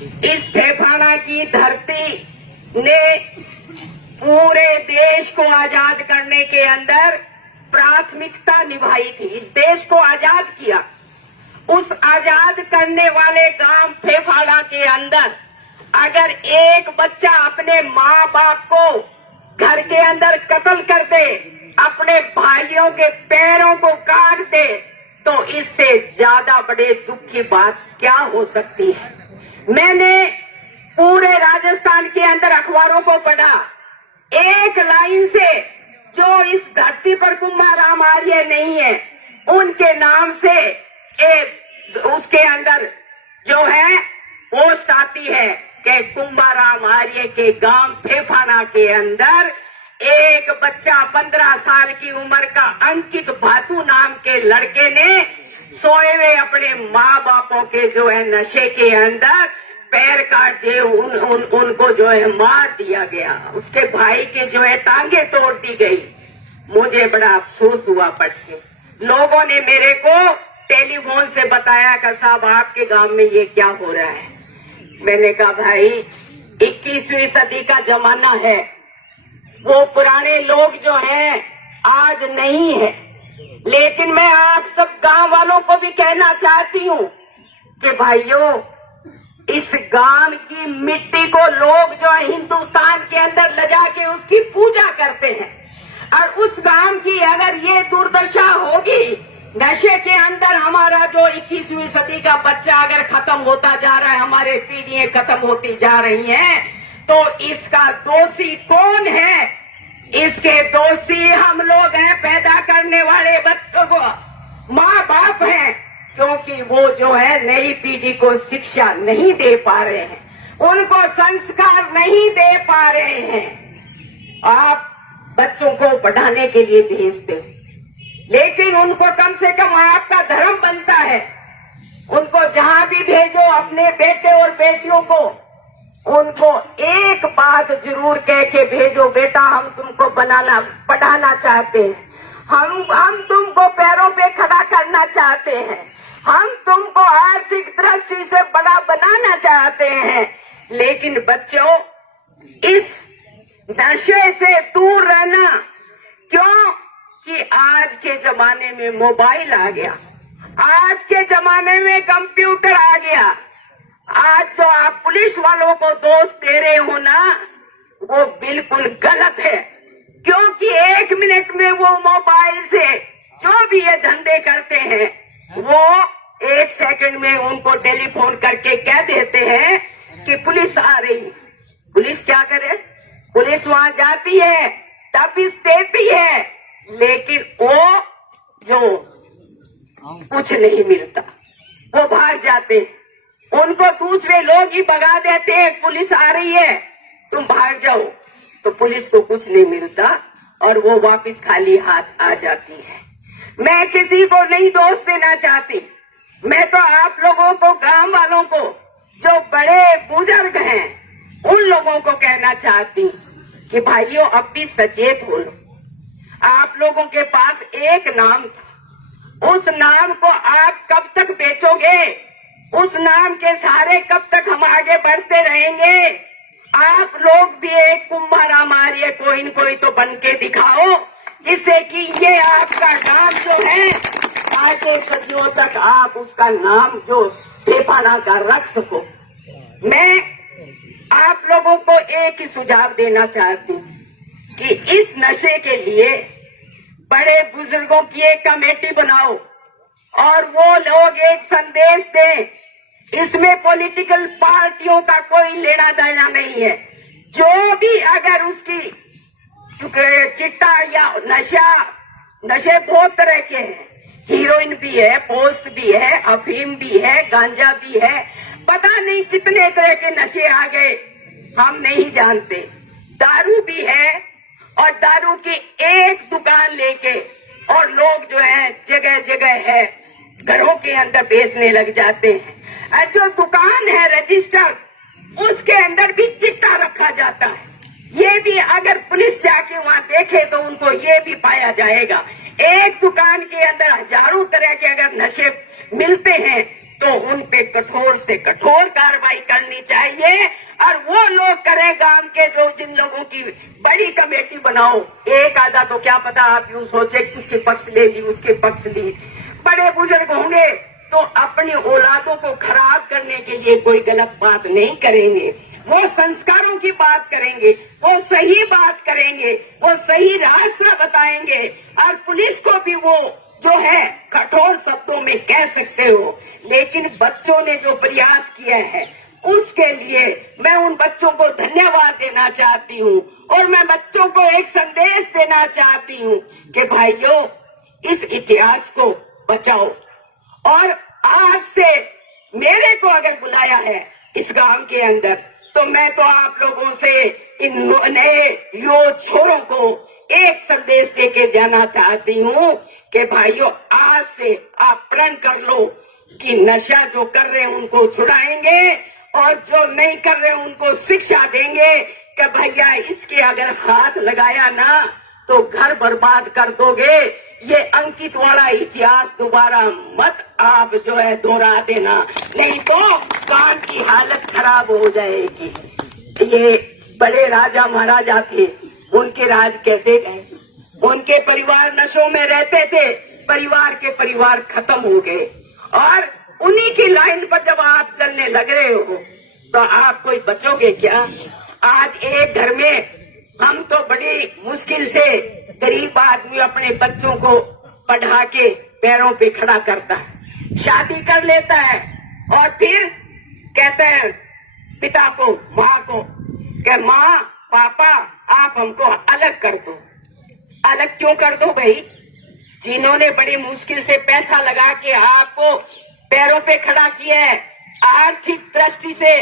इस फेफाना की धरती ने पूरे देश को आजाद करने के अंदर प्राथमिकता निभाई थी। इस देश को आजाद किया। उस आजाद करने वाले गांव फेफाना के अंदर अगर एक बच्चा अपने माँ बाप को घर के अंदर कत्ल कर दे, अपने भाइयों के पैरों को काट दे, तो इससे ज्यादा बड़े दुख की बात क्या हो सकती है। मैंने पूरे राजस्थान के अंदर अखबारों को पढ़ा, एक लाइन से जो इस धरती पर कुंभाराम आर्य नहीं है उनके नाम से एक उसके अंदर जो है पोस्ट आती है कि कुंभाराम आर्य के गांव फेफाना के अंदर एक बच्चा 15 साल की उम्र का अंकित भातू नाम के लड़के ने सोए हुए अपने माँ बापों के जो है नशे के अंदर पैर काट दिए, उनको जो है मार दिया गया। उसके भाई के जो है टांगे तोड़ दी गई। मुझे बड़ा अफसोस हुआ पढ़ के। लोगों ने मेरे को टेलीफोन से बताया कि साहब आपके गांव में ये क्या हो रहा है। मैंने कहा भाई 21वीं सदी का जमाना है, वो पुराने लोग जो हैं आज नहीं है। लेकिन मैं आप सब गांव वालों को भी कहना चाहती हूँ कि भाइयों, इस गांव की मिट्टी को लोग जो हिंदुस्तान के अंदर ले जाके उसकी पूजा करते हैं, और उस गांव की अगर ये दुर्दशा होगी, नशे के अंदर हमारा जो 21वीं सदी का बच्चा अगर खत्म होता जा रहा है, हमारे पीढ़ियां खत्म होती जा रही हैं, तो इसका दोषी कौन है? इसके दोषी हम लोग हैं, पैदा करने वाले बच्चों को माँ बाप हैं, क्योंकि वो जो है नई पीढ़ी को शिक्षा नहीं दे पा रहे हैं, उनको संस्कार नहीं दे पा रहे हैं। आप बच्चों को पढ़ाने के लिए भेजते, लेकिन उनको कम से कम आपका धर्म बनता है, उनको जहां भी भेजो अपने बेटे और बेटियों को, उनको एक बात जरूर कह के भेजो, बेटा हम तुमको पढ़ाना चाहते हैं, हम तुमको पैरों पे खड़ा करना चाहते हैं, हम तुमको आर्थिक दृष्टि से बड़ा बनाना चाहते हैं। लेकिन बच्चों, इस नशे से दूर रहना, क्यों कि आज के जमाने में मोबाइल आ गया, आज के जमाने में कंप्यूटर आ गया। आज जो आप पुलिस वालों को दोष दे रहे हो ना, वो बिल्कुल गलत है, क्योंकि 1 मिनट में वो मोबाइल से जो भी ये धंधे करते हैं, वो 1 सेकंड में उनको टेलीफोन करके कह देते हैं कि पुलिस आ रही। पुलिस क्या करे? पुलिस वहां जाती है, तपिश देती है, लेकिन वो जो कुछ नहीं मिलता, वो भाग जाते हैं, उनको दूसरे लोग ही भगा देते हैं। पुलिस आ रही है, तुम भाग जाओ, तो पुलिस को कुछ नहीं मिलता और वो वापस खाली हाथ आ जाती है। मैं किसी को नहीं दोष देना चाहती, मैं तो आप लोगों को, गांव वालों को, जो बड़े बुजुर्ग हैं, उन लोगों को कहना चाहती कि भाइयों अब भी सचेत हो लो। आप लोगों के पास एक नाम था, उस नाम को आप कब तक बेचोगे? उस नाम के सहारे कब तक हम आगे बढ़ते रहेंगे? आप लोग भी एक कुंभाराम आर्य कोई न कोई तो बन के दिखाओ, जिससे कि ये आपका नाम जो है आगे सदियों तक आप उसका नाम जो फेफाना का रख सको। मैं आप लोगों को एक ही सुझाव देना चाहती हूँ कि इस नशे के लिए बड़े बुजुर्गों की एक कमेटी बनाओ और वो लोग एक संदेश दें। इसमें पॉलिटिकल पार्टियों का कोई लेना देना नहीं है। जो भी अगर उसकी चिट्टा या नशे बहुत तरह के हैं, हीरोइन भी है, पोस्ट भी है, अफीम भी है, गांजा भी है, पता नहीं कितने तरह के नशे आ गए, हम नहीं जानते। दारू भी है, और दारू की एक दुकान लेके और लोग जो है जगह जगह है घरों के अंदर बेचने लग जाते हैं। जो दुकान है रजिस्टर, उसके अंदर भी चिट्टा रखा जाता है। ये भी अगर पुलिस जाके वहां देखे तो उनको ये भी पाया जाएगा। एक दुकान के अंदर हजारों तरह के अगर नशे मिलते हैं तो उन पे कठोर से कठोर कार्रवाई करनी चाहिए। और वो लोग करें गांव के, जो जिन लोगों की बड़ी कमेटी बनाओ, एक आधा तो क्या पता आप यूं सोचे उसके पक्ष ले ली उसके पक्ष ली, बड़े बुजुर्ग होंगे तो अपनी औलादों को खराब करने के लिए कोई गलत बात नहीं करेंगे, वो संस्कारों की बात करेंगे, वो सही बात करेंगे, वो सही रास्ता बताएंगे। और पुलिस को भी वो जो है कठोर शब्दों में कह सकते हो, लेकिन बच्चों ने जो प्रयास किया है उसके लिए मैं उन बच्चों को धन्यवाद देना चाहती हूँ। और मैं बच्चों को एक संदेश देना चाहती हूँ कि भाइयों, इस इतिहास को बचाओ। और आज से मेरे को अगर बुलाया है इस गांव के अंदर, तो मैं तो आप लोगों से, इन नए युवा छोरों को एक संदेश देके जाना चाहती हूँ कि भाइयों, आज से आप प्रण कर लो कि नशा जो कर रहे हैं उनको छुड़ाएंगे और जो नहीं कर रहे उनको शिक्षा देंगे कि भैया इसके अगर हाथ लगाया ना तो घर बर्बाद कर दोगे। ये अंकित वाला इतिहास दोबारा मत आप जो है दोहरा देना, नहीं तो कान की हालत खराब हो जाएगी। ये बड़े राजा महाराजा थे, उनके राज कैसे गए? उनके परिवार नशों में रहते थे, परिवार के परिवार खत्म हो गए। और उन्हीं की लाइन पर जब आप चलने लग रहे हो तो आप कोई बचोगे क्या? आज एक घर में हम तो बड़ी मुश्किल से गरीब आदमी अपने बच्चों को पढ़ा के पैरों पे खड़ा करता है, शादी कर लेता है और फिर कहते हैं पिता को, माँ को कि माँ पापा आप हमको अलग कर दो। अलग क्यों कर दो भाई? जिन्होंने बड़ी मुश्किल से पैसा लगा के आपको पैरों पे खड़ा किया है, आर्थिक दृष्टि से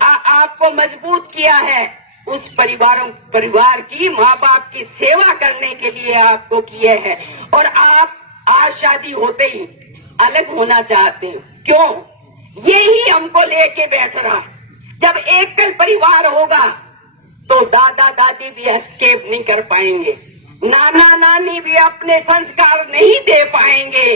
आपको मजबूत किया है, उस परिवार की, माँ बाप की सेवा करने के लिए आपको किए हैं, और आप आज शादी होते ही अलग होना चाहते हो। क्यों? यही हमको लेके बैठ रहा। जब एकल परिवार होगा तो दादा दादी भी एस्केप नहीं कर पाएंगे, नाना नानी भी अपने संस्कार नहीं दे पाएंगे।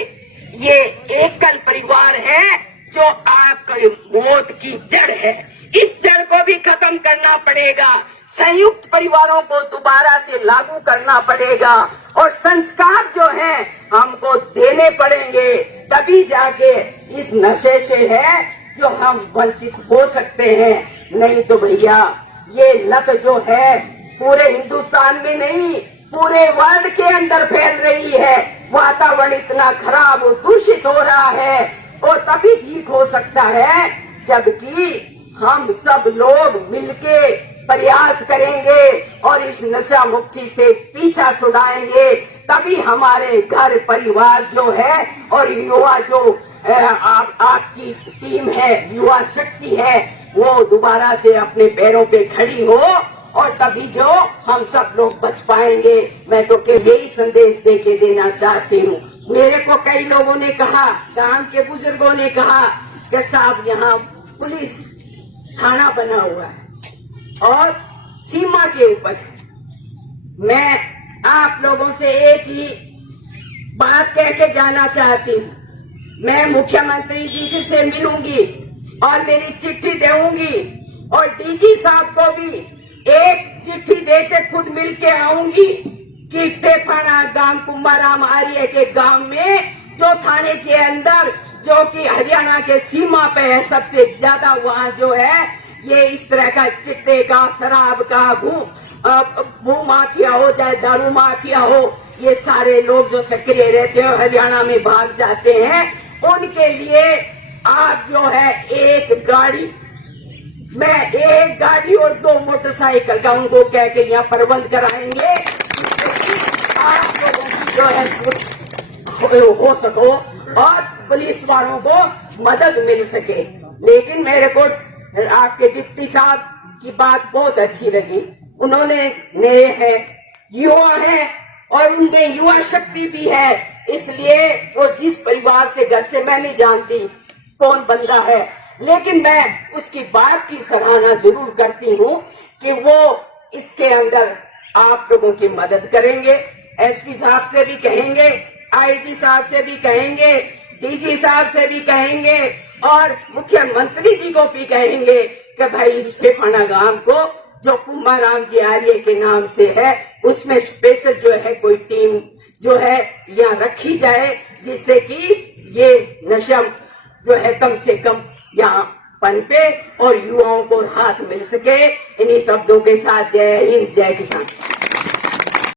ये एकल परिवार है जो आपकी मौत की जड़ है। इस जड़ को भी खत्म करना पड़ेगा, संयुक्त परिवारों को दोबारा से लागू करना पड़ेगा, और संस्कार जो है हमको देने पड़ेंगे, तभी जाके इस नशे से है जो हम वंचित हो सकते हैं। नहीं तो भैया ये लत जो है पूरे हिंदुस्तान में नहीं, पूरे वर्ल्ड के अंदर फैल रही है। वातावरण इतना खराब और दूषित हो रहा है, और तभी ठीक हो सकता है जबकि हम सब लोग मिलके प्रयास करेंगे और इस नशा मुक्ति से पीछा छुड़ाएंगे। तभी हमारे घर परिवार जो है और युवा जो आपकी टीम है, युवा शक्ति है, वो दोबारा से अपने पैरों पे खड़ी हो, और तभी जो हम सब लोग बच पाएंगे। मैं तो यही संदेश देके देना चाहती हूँ। मेरे को कई लोगों ने कहा, गांव के बुजुर्गों ने कहा कि साहब यहाँ पुलिस थाना बना हुआ है और सीमा के ऊपर है। मैं आप लोगों से एक ही बात कह के जाना चाहती हूँ। मैं मुख्यमंत्री जी से मिलूंगी और मेरी चिट्ठी दूंगी, और डीजी साहब को भी एक चिट्ठी देके खुद मिल के आऊंगी कि थाना गांव कुंभाराम आर्य के गांव में, जो थाने के अंदर जो कि हरियाणा के सीमा पे है, सबसे ज्यादा वहाँ जो है ये इस तरह का चिट्टे का, शराब का, भू माफिया हो चाहे दारू माफिया हो, ये सारे लोग जो सक्रिय रहते हैं हरियाणा में भाग जाते हैं, उनके लिए आप जो है एक गाड़ी, मैं एक गाड़ी और 2 मोटरसाइकिल का उनको कह के यहाँ प्रबंध कराएंगे, आप लोगों की जो है हो सको और पुलिस वालों को मदद मिल सके। लेकिन मेरे को आपके डिप्टी साहब की बात बहुत अच्छी लगी। उन्होंने नए हैं, युवा हैं, और उनमें युवा शक्ति भी है, इसलिए वो जिस परिवार से, घर से मैं नहीं जानती कौन बंदा है, लेकिन मैं उसकी बात की सराहना जरूर करती हूँ कि वो इसके अंदर आप लोगों की मदद करेंगे। एसपी साहब से भी कहेंगे, आईजी साहब से भी कहेंगे, डीजी साहब से भी कहेंगे, और मुख्यमंत्री जी को भी कहेंगे कि भाई इस फेफाना गांव को जो कुंभाराम जी आर्य के नाम से है उसमें स्पेशल जो है कोई टीम जो है यहाँ रखी जाए, जिससे कि ये नशा जो है कम से कम यहाँ पनपे और युवाओं को राहत मिल सके। इन्हीं शब्दों के साथ जय हिंद, जय किसान।